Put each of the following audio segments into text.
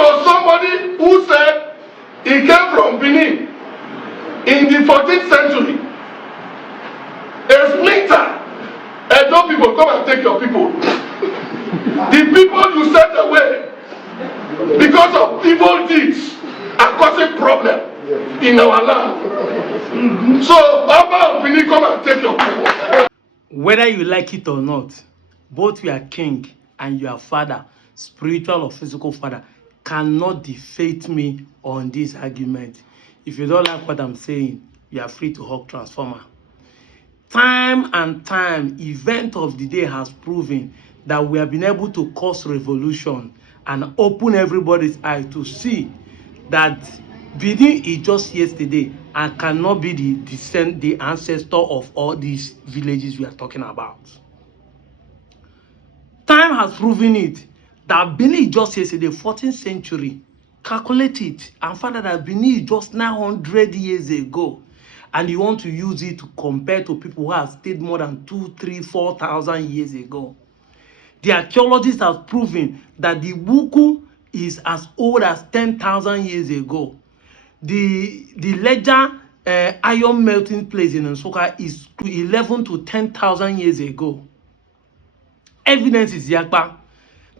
to somebody who said he came from Benin in the 14th century. A splinter. And those people come and take your people. The people you sent away because of evil deeds are causing problem in our land. So, Baba of Benin, come and take your people. Whether you like it or not, both your king and your father, spiritual or physical father, cannot defeat me on this argument. If you don't like what I'm saying, you are free to hug transformer. Time and time, event of the day has proven that we have been able to cause revolution and open everybody's eye to see that Benin is just yesterday and cannot be the ancestor of all these villages we are talking about. Time has proven it that Benin is just yesterday, 14th century. Calculate it and find out that Benin is just 900 years ago. And you want to use it to compare to people who have stayed more than 2, 3, 4,000 years ago. The archaeologists have proven that the Buku is as old as 10,000 years ago. The Ledger iron melting place in Nsukka is 11 to 10,000 years ago. Evidence is yakba.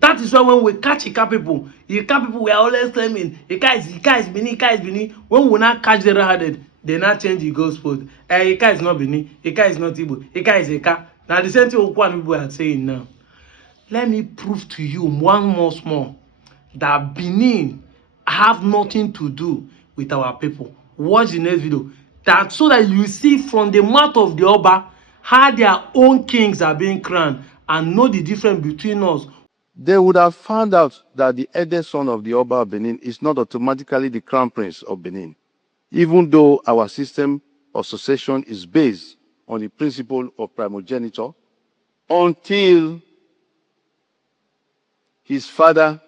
That is why when we catch Ika people we are always claiming Ika is Benin. When we not catch the red-handed, they not change the gospel. Ika is not Benin, Ika is not Igbo, Ika is Ika. Now the same thing Okwan people are saying now. Let me prove to you one more small that Benin have nothing to do with our people. Watch the next video. That so that you see from the mouth of the Oba how their own kings are being crowned and know the difference between us. They would have found out that the eldest son of the Oba of Benin is not automatically the crown prince of Benin, even though our system of succession is based on the principle of primogeniture, until his father,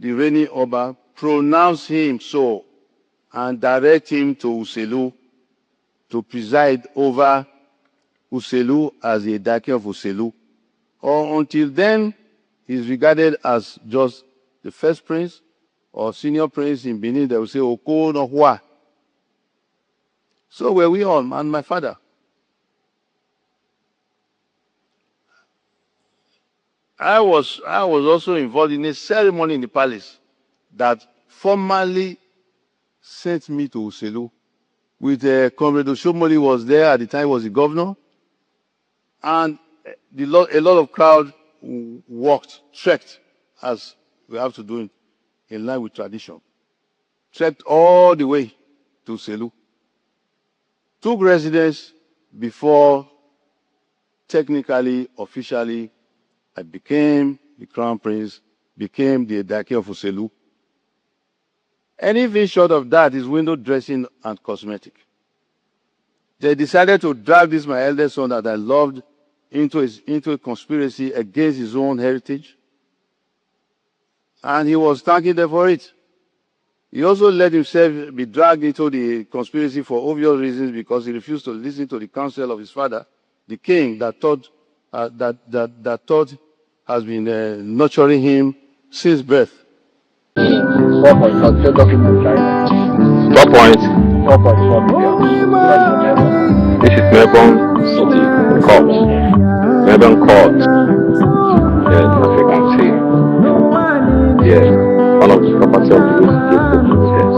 the reigning Oba, pronounced him so and direct him to Uselu to preside over Uselu as the Dake of Uselu. Or until then, he is regarded as just the first prince or senior prince in Benin. They will say, Oko no Hua. So were we all, and my father. I was also involved in a ceremony in the palace that formally sent me to Uselu. With Comrade Oshomoli was there at the time, he was the governor. And a lot of crowd walked, trekked, as we have to do in line with tradition. Trekked all the way to Uselu. Took residence before technically, officially, I became the crown prince, became the Dake of Uselu. Anything short of that is window dressing and cosmetic. They decided to drag this, my eldest son that I loved, into a conspiracy against his own heritage. And he was thanking them for it. He also let himself be dragged into the conspiracy for obvious reasons because he refused to listen to the counsel of his father, the king that thought has been nurturing him since birth. 4 points. I'll still document China. 4 points. 4.4 million. This is Melbourne City Court. Melbourne Court. Yes, African Sea. Yes, one of the property of the yes.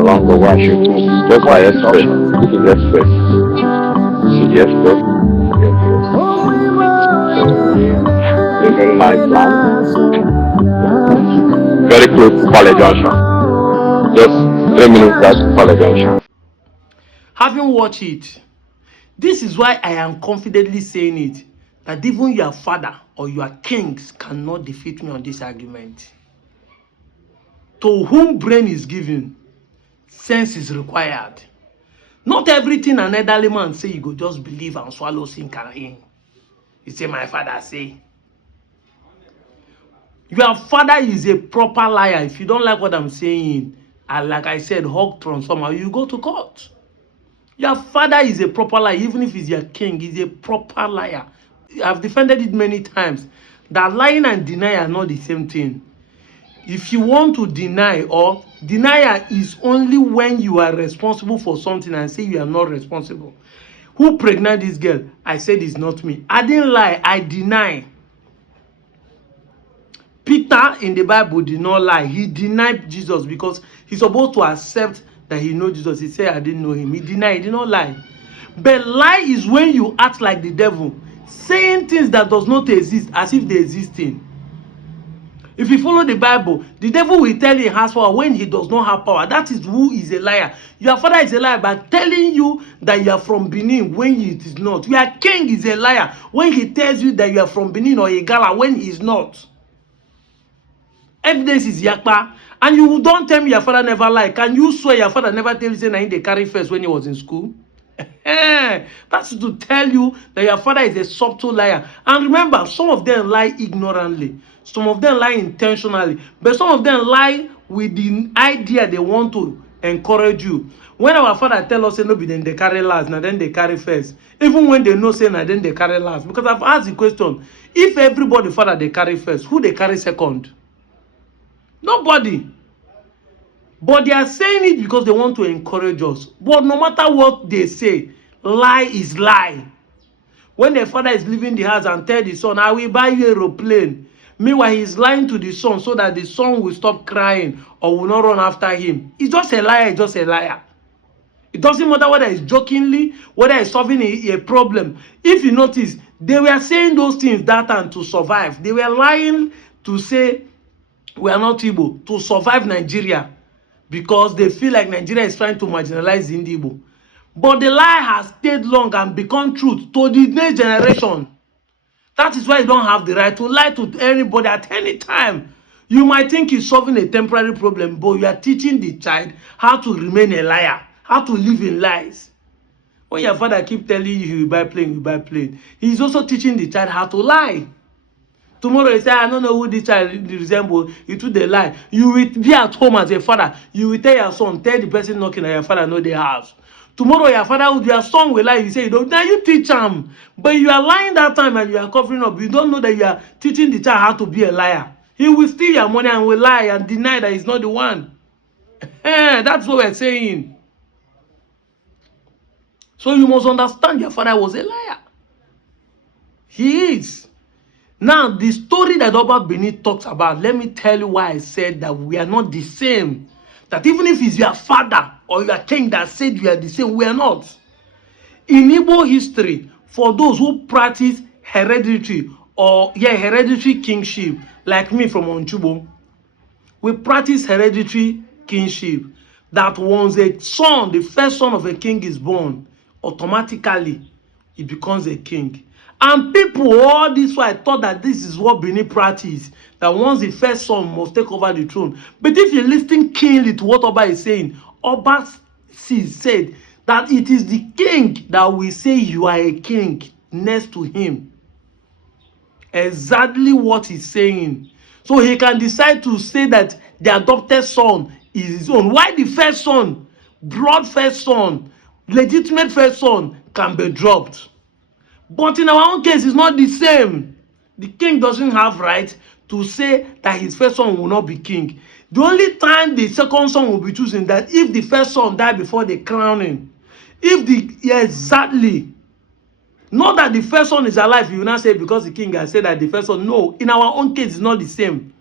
Along the Washington. Just by express. This is express. City express. Yes. This is my plan. Very close to Kwale Junction. Just 3 minutes past Kwale Junction. Having watched it, this is why I am confidently saying it, that even your father or your kings cannot defeat me on this argument. To whom brain is given, sense is required. Not everything an elderly man say you go just believe and swallow sink and in. You say my father say. Your father is a proper liar. If you don't like what I'm saying, and like I said, hug transformer, you go to court. Your father is a proper liar, even if he's your king, he's a proper liar. I've defended it many times. That lying and denial are not the same thing. If you want to deny, or denial is only when you are responsible for something and say you are not responsible. Who pregnant this girl? I said it's not me. I didn't lie. I deny. Peter in the Bible did not lie. He denied Jesus because he's supposed to accept that he knows Jesus. He said, I didn't know him. He denied. He did not lie. But lie is when you act like the devil, saying things that does not exist as if they existing. If you follow the Bible, the devil will tell you he has power when he does not have power. That is who is a liar. Your father is a liar by telling you that you are from Benin when it is not. Your king is a liar when he tells you that you are from Benin or Igala when he is not. Evidence is yakpa. And you don't tell me your father never lied. Can you swear your father never tell you that he carry first when he was in school? That's to tell you that your father is a subtle liar. And remember, some of them lie ignorantly, some of them lie intentionally, but some of them lie with the idea they want to encourage you. When our father tell us, say no be then they carry last, now then they carry first. Even when they know say now then they carry last. Because I've asked the question, if everybody father they carry first, who they carry second? Nobody. But they are saying it because they want to encourage us. But no matter what they say, lie is lie. When the father is leaving the house and tell the son, I will buy you an aeroplane. Meanwhile, he's lying to the son so that the son will stop crying or will not run after him. It's just a liar, it's just a liar. It doesn't matter whether it's jokingly, whether it's solving a problem. If you notice, they were saying those things that time to survive. They were lying to say, we are not able to survive Nigeria, because they feel like Nigeria is trying to marginalize the Igbo. But the lie has stayed long and become truth to the next generation. That is why you don't have the right to lie to anybody at any time. You might think you're solving a temporary problem, but you are teaching the child how to remain a liar, how to live in lies. When your father keep telling you he will buy plane, you buy plane, he's also teaching the child how to lie. Tomorrow you say, I don't know who this child resembles. You do the lie. You will be at home as a father. You will tell your son, tell the person knocking at your father, know the house. Tomorrow your father, your son will lie. You say, now you teach him. But you are lying that time and you are covering up. You don't know that you are teaching the child how to be a liar. He will steal your money and will lie and deny that he's not the one. That's what we're saying. So you must understand your father was a liar. He is. Now, the story that Oba Benin talks about, let me tell you why I said that we are not the same. That even if it's your father or your king that said we are the same, we are not. In Igbo history, for those who practice hereditary or hereditary kingship, like me from Onchubo, we practice hereditary kingship. That once a son, the first son of a king is born, automatically he becomes a king. And people all this while thought that this is what Benin practice, that once the first son must take over the throne. But if you listen keenly to what Oba is saying, Oba said that it is the king that will say you are a king next to him. Exactly what he's saying. So he can decide to say that the adopted son is his own. Why the first son, blood first son, legitimate first son can be dropped. But in our own case, it's not the same. The king doesn't have right to say that his first son will not be king. The only time the second son will be chosen, that if the first son died before the crowning. Exactly. Not that the first son is alive, you will not say because the king has said that the first son. No, in our own case, it's not the same.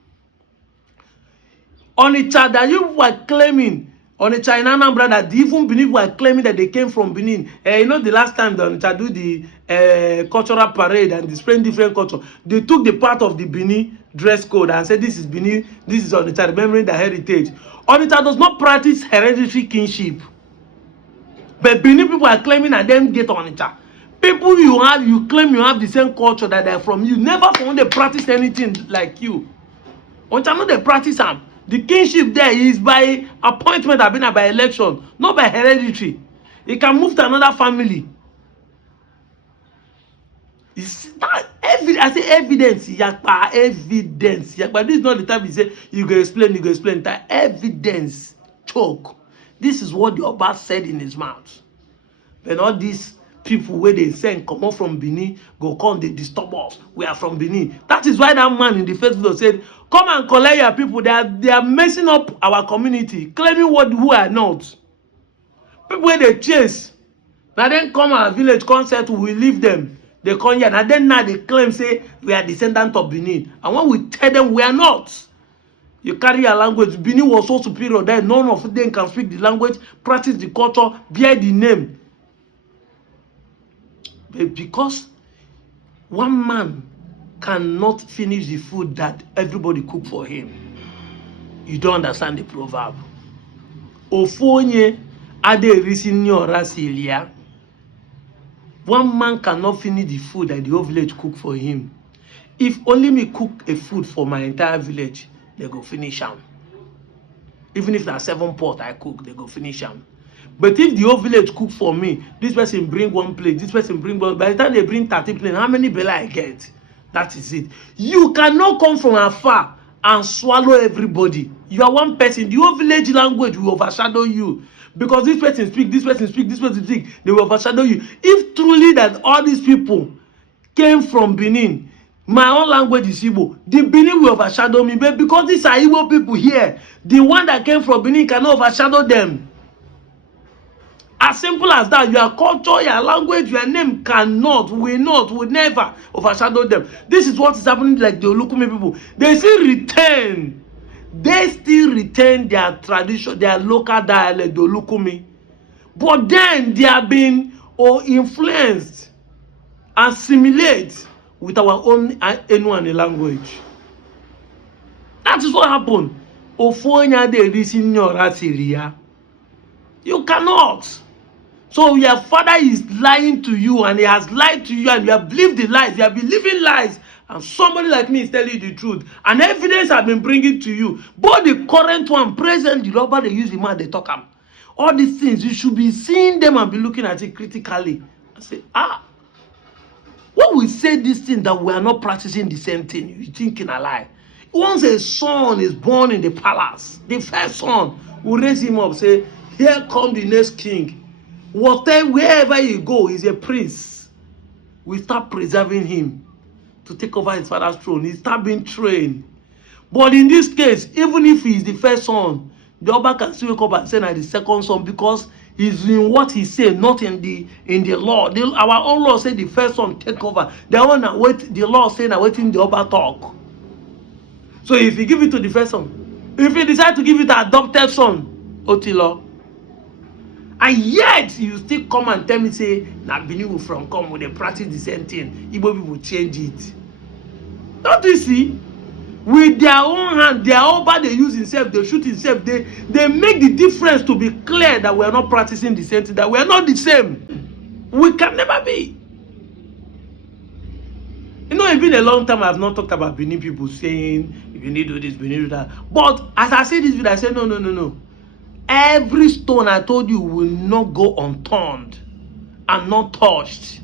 On a child that you were claiming, on a China Anambra, that even Benin were claiming that they came from Benin. You know, the last time the Onitsha do the cultural parade and displaying different culture, they took the part of the Benin dress code and said this is Benin, this is Onitsha, remembering the heritage. Onitsha does not practice hereditary kingship. But Benin people are claiming and then get Onitsha. People you claim you have the same culture that they're from you. Never from they practice anything like you. Onitsha no they practice them. The kingship there is by appointment, by election, not by hereditary. It can move to another family. It's that I say evidence, yakpa, evidence. Yakpa, this is not the time you say you go explain. That evidence, choke. This is what the Oba said in his mouth. But all this people where they send come out from Benin, go come, they disturb us. We are from Benin. That is why that man in the first video said, come and collect your people. They are messing up our community, claiming who are not. People where they chase. Now then come our village concert, we leave them. They come here. And then now they claim, say, we are descendants of Benin. And when we tell them we are not, you carry your language. Benin was so superior that none of them can speak the language, practice the culture, bear the name. But because one man cannot finish the food that everybody cook for him, you don't understand the proverb. Ofonye ade risini ora silia. One man cannot finish the food that the whole village cook for him. If only me cook a food for my entire village, they go finish them. Even if there 7 pot I cook, they go finish them. But if the whole village cook for me, this person bring 1 plate, this person bring 1. By the time they bring 30 plates, how many bella I get? That is it. You cannot come from afar and swallow everybody. You are one person. The whole village language will overshadow you. Because this person speak, this person speak, this person speak, they will overshadow you. If truly that all these people came from Benin, my own language is Igbo, the Benin will overshadow me. But because these are Igbo people here, the one that came from Benin cannot overshadow them. As simple as that. Your culture, your language, your name cannot, will never overshadow them. This is what is happening like the Olukumi people. They still retain their tradition, their local dialect, the Olukumi. But then they have been influenced, assimilate with our own Enuani language. That is what happened. Ofonya de risinyora siria. You cannot. So your father is lying to you, and he has lied to you, and you have believed the lies. You have been living lies, and somebody like me is telling you the truth. And evidence have been bringing to you. Both the current one, present, the rubber they use, the man they talk them. All these things, you should be seeing them and be looking at it critically. And say, when we say this thing that we are not practicing the same thing, you're thinking a lie. Once a son is born in the palace, the first son will raise him up, say, here come the next king. Whatever, wherever he go, he's a prince. We start preserving him to take over his father's throne. He start being trained. But in this case, even if he's the first son, the Oba can still wake up and say that the second son, because he's in what he said, not in the law. Our own law say the first son take over. The one that wait, the law saying that waiting the Oba talk. So if you give it to the first son, if you decide to give it to adopted son, Otilo, and yet you still come and tell me, say, na Benin will from come when they practice the same thing, Igbo people change it. Don't you see? With their own hand, their Oba they use himself, they shoot himself, they make the difference to be clear that we are not practicing the same thing, that we are not the same. We can never be. You know, it's been a long time I have not talked about Benin people saying, if you need to do this, you need to do that. But as I say this video, I say, no. Every stone I told you will not go unturned and not touched.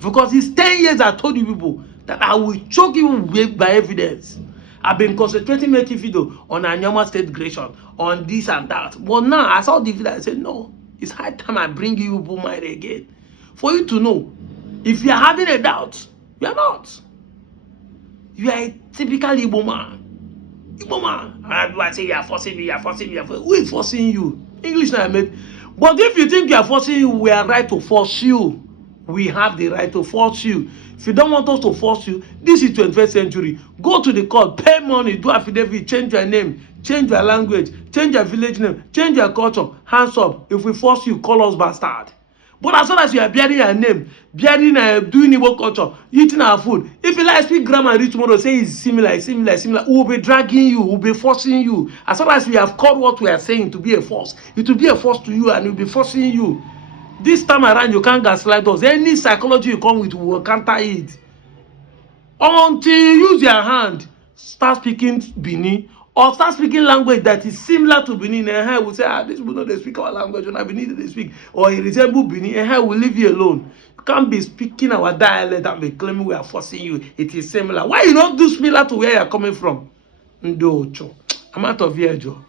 Because it's 10 years I told you people that I will choke you by evidence. I've been concentrating making video on Anyama state creation, on this and that. But now I saw the video, I said, no, it's high time I bring you people mind again. For you to know, if you are having a doubt, you are not. You are a typical Igbo man. Igbo man. And do I say you are forcing me, Who is forcing you? English now I made. But if you think you are forcing you, we are right to force you. We have the right to force you. If you don't want us to force you, this is 21st century. Go to the court, pay money, do affidavit, change your name, change your language, change your village name, change your culture. Hands up. If we force you, call us bastard. But as long as you are bearing your name, bearing doing Igbo culture, eating our food, if you like speak grammar and read tomorrow, say it's similar, we'll be dragging you, we'll be forcing you. As long as we have called what we are saying to be a force, it will be a force to you and we'll be forcing you. This time around, you can't gaslight us. Any psychology you come with, we will counter it. Until you use your hand, start speaking Benin, or start speaking language that is similar to Benin, and we'll say, this people know they speak our language, and Benin they speak, or it resembles Benin, and we'll leave you alone. You can't be speaking our dialect and be claiming we are forcing you. It is similar. Why you not do similar to where you are coming from? Ndocho. I'm out of here, Joe.